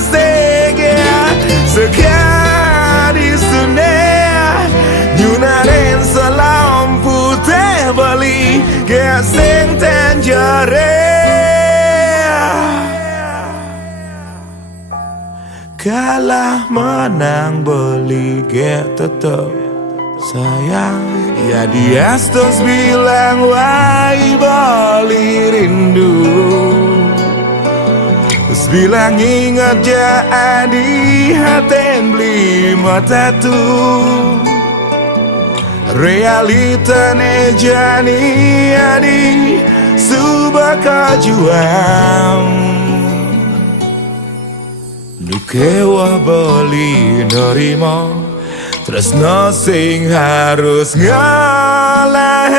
sege sekali sunnya nyunarin salam putih bali ke sing tanjare kalah menang beli ke tetep sayang ya dia terus bilang wai bali rindu terus bilang ingat jadi hati beli mata tuh realita ne jani adi subah kajuang Dukewa beli nerimo Tresno sing harus ngalah